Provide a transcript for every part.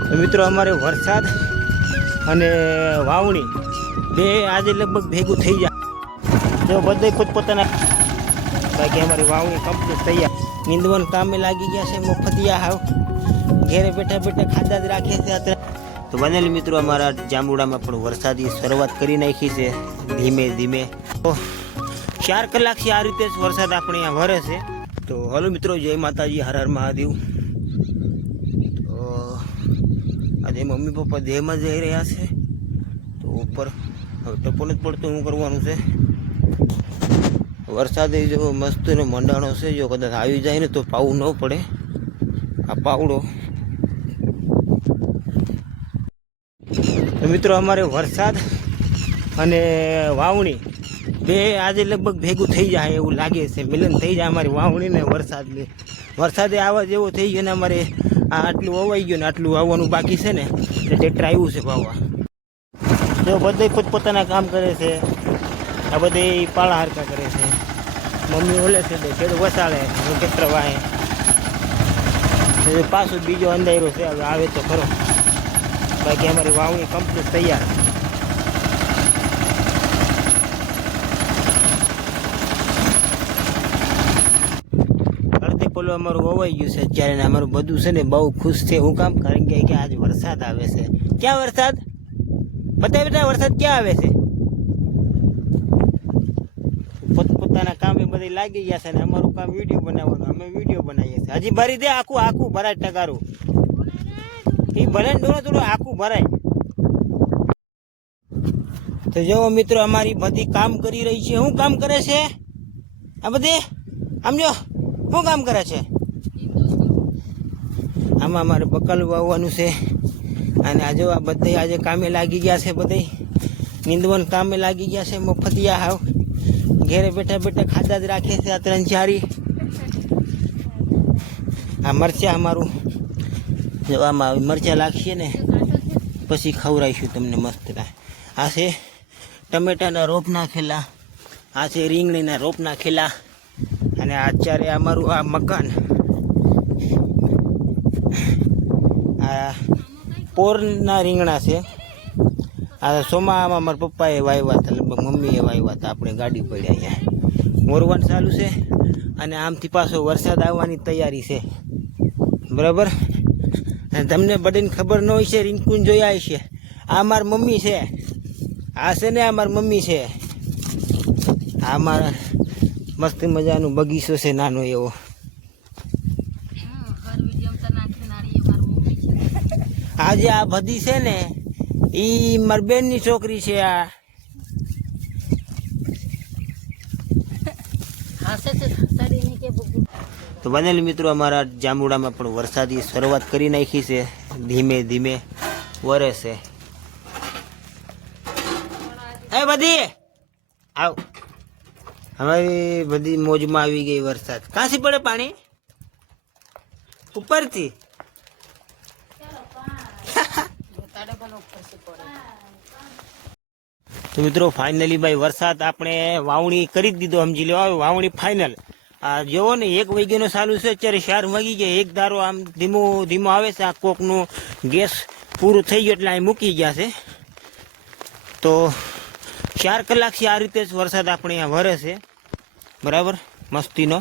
તો મિત્રો અમારે વરસાદ અને વાવણી બે આજે લગભગ ભેગું થઈ જાય તો બધે પોતપોતાના બાકી અમારી વાવણી કમ્પ્લીટ તૈયાર નીંદવાનું કામે લાગી ગયા છે મફતિયા હાવ ઘેરે બેઠા બેઠા ખાધા જ રાખે છે અત્યારે તો બનેલી મિત્રો અમારા જાંબુડામાં પણ વરસાદી શરૂઆત કરી નાખી છે ધીમે ધીમે તો 4 કલાકથી આ રીતે જ વરસાદ આપણે અહીંયા વરે છે તો હલો મિત્રો જય માતાજી હર હર મહાદેવ તો આજે મમ્મી પપ્પા દેહમાં જઈ રહ્યા છે તો ઉપર હવે ટપોને જ પડતું શું કરવાનું છે વરસાદ જો મસ્ત નો મંડાણો છે જો કદાચ આવી જાય ને તો પાવું ન પડે આ પાવડો તો મિત્રો અમારે વરસાદ અને વાવણી બે આજે લગભગ ભેગું થઈ જાય એવું લાગે છે મિલન થઈ જાય અમારી વાવણી ને વરસાદની વરસાદે આવા જેવો થઈ ગયો ને અમારે આ આટલું વવાઈ ગયું ને આટલું વાવવાનું બાકી છે ને એટલે ટ્રેક્ટર આવ્યું છે વાવવા જો બધે પોતપોતાના કામ કરે છે આ બધે પાળા હારકા કરે છે મમ્મી ઓલે છે ખેડૂત વસાડે ટ્રેક્ટર વાહે પાછું બીજો અંધારો છે હવે આવે તો ખરો બાકી અમારી વાવણી કમ્પ્લીટ તૈયાર અડધે પોલો અમારું વવાઈ ગયું છે અત્યારે ને અમારું બધું છે ને બહુ ખુશ છે હું કામ કારણ કે આજ વરસાદ આવે છે ક્યાં વરસાદ બધા બેટા વરસાદ ક્યાં આવે છે પોતપોતાના કામે બધી લાગી ગયા છે ને અમારું કામ વિડીયો બનાવવાનું અમે વિડીયો બનાવીએ છીએ હજી ભરી દે આખું ભરાય ટકારું એ ભલે થોડું આખું ભરાય તો જો મિત્રો અમારી બધી કામ કરી રહી છે શું કામ કરે છે આ બધી આમ જો શું કામ કરે છે આમાં અમારે બકાલું વાવવાનું છે અને આજે આ બધે આજે કામે લાગી ગયા છે બધે નીંદવાનું કામે લાગી ગયા છે મફતિયા હાવ ઘેરે બેઠા બેઠા ખાધા જ રાખે છે આ 3-4 આ મરચા અમારું જો આમાં મરચા લાગશે ને પછી ખવડાવીશું તમને મસ્ત આ છે ટમેટાના રોપ નાખેલા આ છે રીંગણીના રોપ નાખેલા અને અત્યારે અમારું આ મકાન આ પોરના રીંગણા છે આ સોમામાં મારા પપ્પાએ વાવ્યા હતા લગભગ મમ્મીએ વાવ્યા હતા આપણે ગાડી પડ્યા અહીંયા મોરવાનું ચાલુ છે અને આમથી પાછો વરસાદ આવવાની તૈયારી છે બરાબર અને તમને બધાને ખબર ન હોય છે રીંકુન જોયા છે આ મારી મમ્મી છે આ છે ને આ મારી મમ્મી છે આ મારા મસ્ત મજાનો બગીચો છે નાનો એવો આજે આ બધી છે ને ઈ મારી બેનની છોકરી છે આ તો બનેલી મિત્રો અમારા જાંબુડામાં પણ વરસાદી શરૂઆત કરી નાખી છે ધીમે ધીમે વરે છે એ બધી આવ અમારી બધી મોજમાં આવી ગઈ વરસાદ કાંસી પડે પાણી ઉપરથી તો મિત્રો ફાઇનલી ભાઈ વરસાદ આપણે વાવણી કરી જ દીધો સમજી લો વાવણી ફાઇનલ આ જોવો ને 1 વાગ્યાનો ચાલુ છે અત્યારે 4 વાગી ગયા એક ધારો આમ ધીમો ધીમો આવે છે આ કોકનું ગેસ પૂરું થઈ ગયું એટલે અહીં મૂકી ગયા છે તો 4 કલાકથી આ રીતે જ વરસાદ આપણે અહીંયા વરે છે બરાબર મસ્તીનો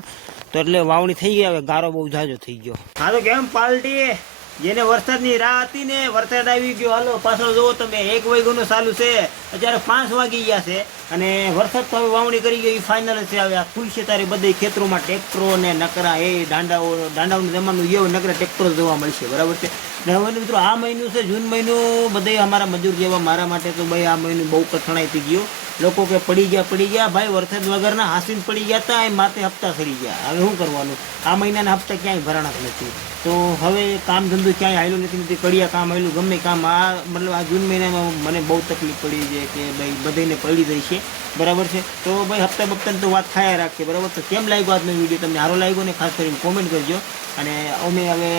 તો એટલે વાવણી થઈ ગઈ હવે ગારો બહુ ઝાઝો થઈ ગયો હા તો કેમ પાલટી જેને વરસાદની રાહ હતી ને વરસાદ આવી ગયો હાલો પાછળ જોવો તમે 1 વાગ્યાનો ચાલુ છે અત્યારે 5 વાગી ગયા છે અને વરસાદ તો હવે વાવણી કરી ગઈ ફાઇનલ છે હવે આ ખુલશે તારે બધે ખેતરોમાં ટ્રેક્ટરો ને નકરા એ દાંડાઓનું જમાનું એવું નકરા ટ્રેક્ટરો જોવા મળશે બરાબર છે ને હવે મિત્રો આ મહિનું છે જૂન મહિનું બધે અમારા મજૂર જેવા મારા માટે તો ભાઈ આ મહિનું બહુ કઠણાઈથી ગયો લોકો કે પડી ગયા ભાઈ વરસાદ વગરના હાસીન પડી ગયા હતા એ માથે હપ્તા ફરી ગયા હવે શું કરવાનું આ મહિનાના હપ્તા ક્યાંય ભરાણા નથી તો હવે કામ ધંધો ક્યાંય આવેલું નથી કડિયા કામ આવેલું ગમે કામ આ મતલબ આ જૂન મહિનામાં મને બહુ તકલીફ પડી છે કે ભાઈ બધાને પડી રહી છે બરાબર છે તો ભાઈ હપ્તા બપ્તાની તો વાત ખાયા રાખીએ બરાબર તો કેમ લાગ્યો આજનો વિડીયો તમને સારો લાગ્યો ને ખાસ કરીને કોમેન્ટ કરજો અને અમે હવે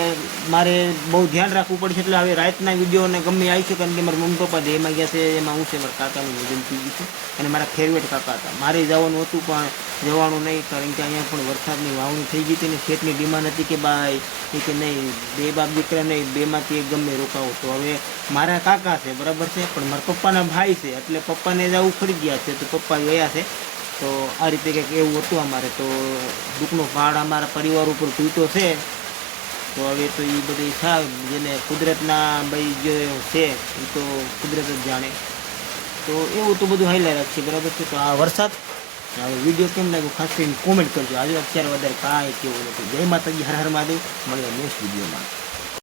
મારે બહુ ધ્યાન રાખવું પડશે એટલે હવે રાતના વિડીયોને ગમે આવી છે કારણ કે મારા મમ્મી પપ્પા દેહમાં ગયા છે એમાં હું છે મારા કાકાનું ભોજન થઈ ગયું છે અને મારા ફેવરેટ કાકા હતા મારે જવાનું હતું પણ જવાનું નહીં કારણ કે અહીંયા પણ વરસાદની વાવણી થઈ ગઈ હતી ને ખેતની ડિમાન્ડ હતી કે ભાઈ એ કે નહીં, બે બાપ દીકરા નહીં, બેમાંથી એક ગમે રોકાવો. તો હવે મારા કાકા છે બરાબર છે, પણ મારા પપ્પાના ભાઈ છે, એટલે પપ્પાને જ આવું ફરી ગયા છે, તો પપ્પા ગયા છે. તો આ રીતે કંઈક એવું હતું અમારે. તો દુઃખનો પહાડ અમારા પરિવાર ઉપર તૂટ્યો છે. તો હવે તો એ બધી થાય, જેને કુદરતના ભાઈ જે છે એ તો કુદરત જ જાણે. તો એવું તો બધું હાઈલાઈટ રાખશે બરાબર છે. તો આ વરસાદ હવે વિડીયો કેમ લાગ્યો ખાસ કરીને કોમેન્ટ કરજો. આજે અત્યારે વધારે કાંઈ કેવું નથી. જય માતાજી, હર હર મહાદેવ. મળીએ નેક્સ્ટ વિડીયોમાં.